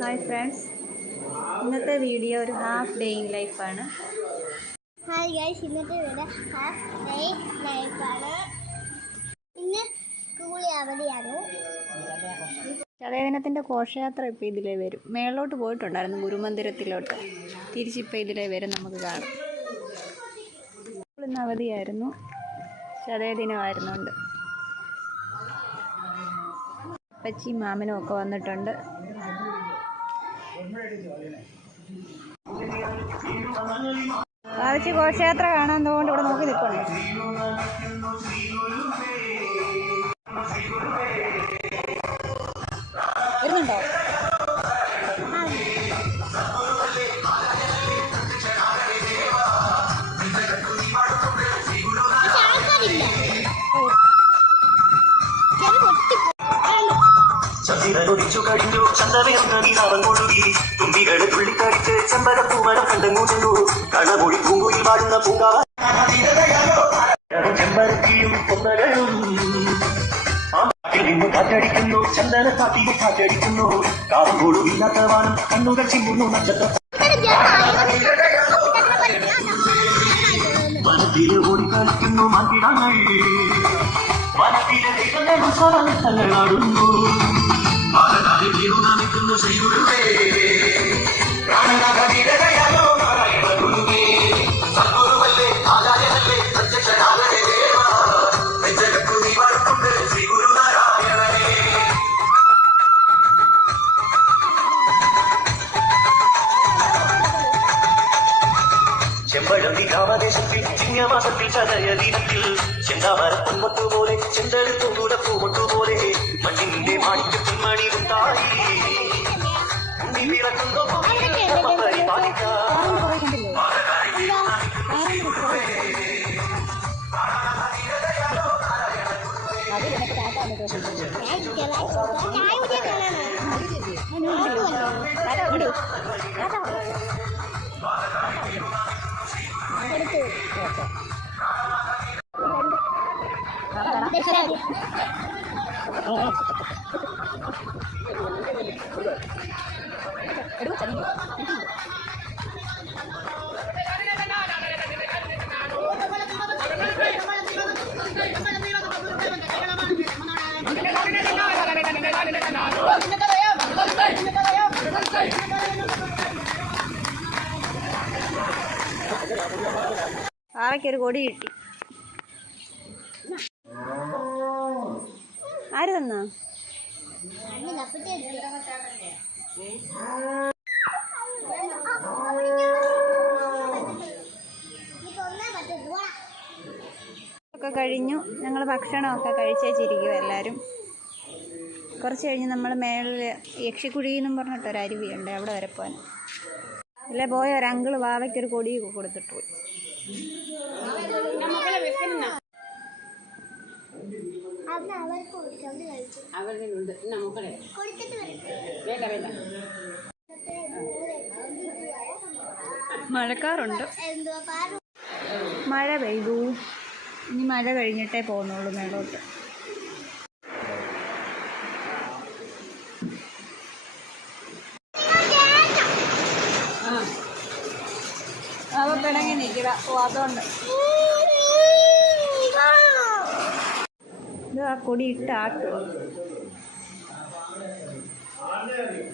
Hi friends, ഇന്നത്തെ video ഒരു half day in ലൈഫാണ്. ഹായ് ഗൈസ്, ഇന്നത്തെ വീഡിയോ ഹാഫ് ഡേ ലൈഫാണ്. ഇന്ന് സ്കൂളിൽ അവധിയാണ്. ചതയദിനത്തിൻ്റെ ഘോഷയാത്ര ഇപ്പോൾ ഇതിലേ വരും. മേളിലോട്ട് പോയിട്ടുണ്ടായിരുന്നു ഗുരുമന്ദിരത്തിലോട്ട്. തിരിച്ചിപ്പോൾ ഇതിലേ വരും, നമുക്ക് കാണാം. ഇന്ന് അവധിയായിരുന്നു, ചതയദിനമായിരുന്നുകൊണ്ട്. അപ്പച്ചി മാമനും ഒക്കെ വന്നിട്ടുണ്ട്. ഭാവിച്ച് ഘോഷയാത്ര കാണാൻ തോന്നുകൊണ്ട് ഇവിടെ നോക്കി നിൽക്കുന്നു. വരുന്നുണ്ടോ? ചന്ദ്രനൊടിച്ചു കഴിഞ്ഞു ചന്ദ്രവേർന്നവൻ കൊഴുകി തുമ്പികളെ തുള്ളിക്കടിച്ച് ചെമ്പകപ്പൂമരം കണ്ടങ്ങൂടുന്നു കണമൊഴി പൂങ്കുയിൽ വാടുന്ന പൂങ്കാവ ചെമ്പരത്തിയും പൊന്നകളും നിന്ന് കാറ്റടിക്കുന്നു ചന്ദന കാട്ടിയെ കാറ്റടിക്കുന്നു കാവോടുമില്ലാത്ത വാനം കണ്ണുകൾ ചിമ്മുന്നു നക്ഷത്രം വനത്തിലെ ഓടിക്കളിക്കുന്നു മാറ്റിടങ്ങൾ വനത്തിലെ ദൈവങ്ങളും സ്വരങ്ങളാടുന്നു ചെമ്പഴന്തി ഗ്രാമദേശത്തിൽ ചിങ്ങമാസത്തിൽ ചതയദിനത്തിൽ ചെന്താമര പൊന്മൊട്ടുപോലെ ചെന്തടുത്തുകൂട പൂമൊട്ടുപോലെ മണ്ണിന്റെ മാണിക്യത്തിൽ മണി മുട്ടായി ഉണ്ണി പിറക്കുന്നോ പരിപാലിക്കാം. പാവയ്ക്കൊരു കൊടി കിട്ടി. ആര് തന്നാ? ഒക്കെ കഴിഞ്ഞു. ഞങ്ങൾ ഭക്ഷണമൊക്കെ കഴിച്ചേച്ചിരിക്കും എല്ലാവരും. കുറച്ച് കഴിഞ്ഞ് നമ്മൾ മേളിൽ യക്ഷിക്കുഴി എന്നും പറഞ്ഞിട്ടൊരു അരുവിയുണ്ട്, അവിടെ വരെ പോകാൻ. ഇല്ലേ പോയ ഒരു അങ്കിള് വാവയ്ക്കൊരു കൊടി കൊടുത്തിട്ട് പോയി. മഴക്കാറുണ്ട്, മഴ പെയ്തു. ഇനി മഴ കഴിഞ്ഞിട്ടേ പോകുന്നുള്ളൂ മേളോട്ട്. അവ പിണങ്ങി നിൽക്കുക. ഓ, അതുകൊണ്ട് ഇത് ആ കൊടി ഇട്ട് ആട്ടുക.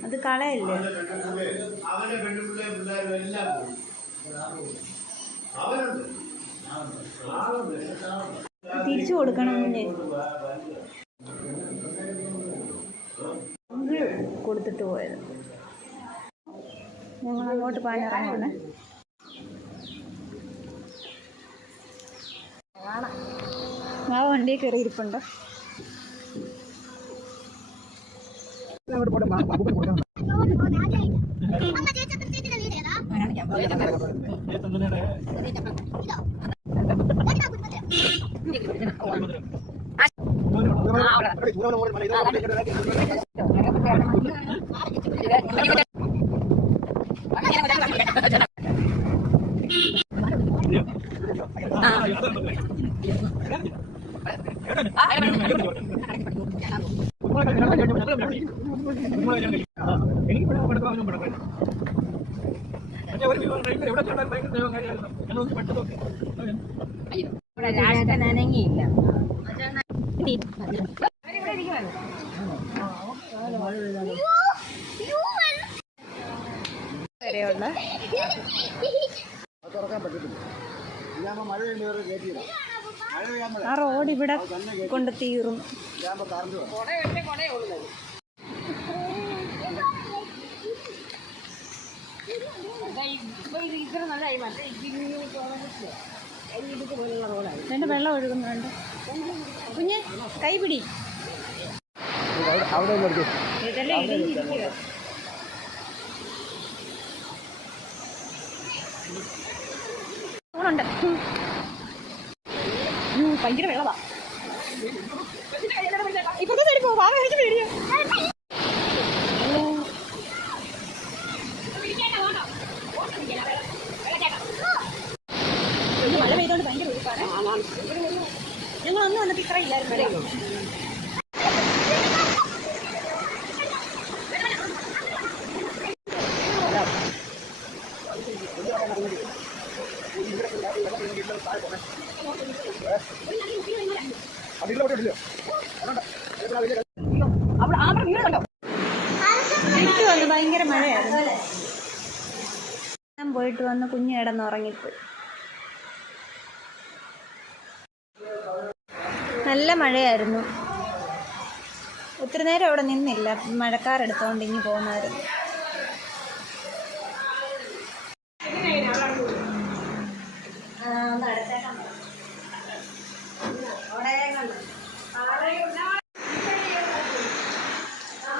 അത് കളയല്ലേ. തിരിച്ചു കൊടുക്കണമെന്നേ കൊടുത്തിട്ട് പോയത്. ഞങ്ങൾ അങ്ങോട്ട് പാനിറങ്ങുവാണ്. ആ വണ്ടി കയറി ഇരിപ്പുണ്ട്. നനങ്ങിയില്ല വരെയുള്ള ആ റോഡ് ഇവിടെ കൊണ്ട് തീറും. രണ്ട് വെള്ളം ഒഴുകുന്നുണ്ട്. കുഞ്ഞ് കൈപിടി. ഇതെല്ലാം ഇടിഞ്ഞിരിക്കുക. ണ്ട് ഭയങ്കര വെള്ളവാ. ഇപ്പത്തെ സൈഡ് പോ. വാങ്ങ കഴിച്ച് പേടിയോ. മഴ പെയ്തോണ്ട് ഭയങ്കര ഒഴുക്കാണ്. ഞങ്ങൾ അന്ന് വന്നിട്ട് ഇത്ര ഇല്ലായിരുന്നു. വന്ന് ഭയങ്കര മഴയായിരുന്നു. ഞാൻ പോയിട്ട് വന്ന് കുഞ്ഞ് കിടന്നുറങ്ങിപ്പോയി. നല്ല മഴയായിരുന്നു. ഒത്തിരി നേരം അവിടെ നിന്നില്ല. മഴക്കാരെടുത്തോണ്ട് ഇങ്ങ് പോകുന്നായിരുന്നു.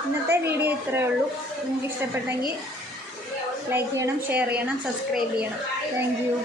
ഇന്നത്തെ വീഡിയോ ഇത്രയേ ഉള്ളൂ. നിങ്ങൾക്ക് ഇഷ്ടപ്പെട്ടെങ്കിൽ ലൈക്ക് ചെയ്യണം, ഷെയർ ചെയ്യണം, സബ്സ്ക്രൈബ് ചെയ്യണം. Thank you.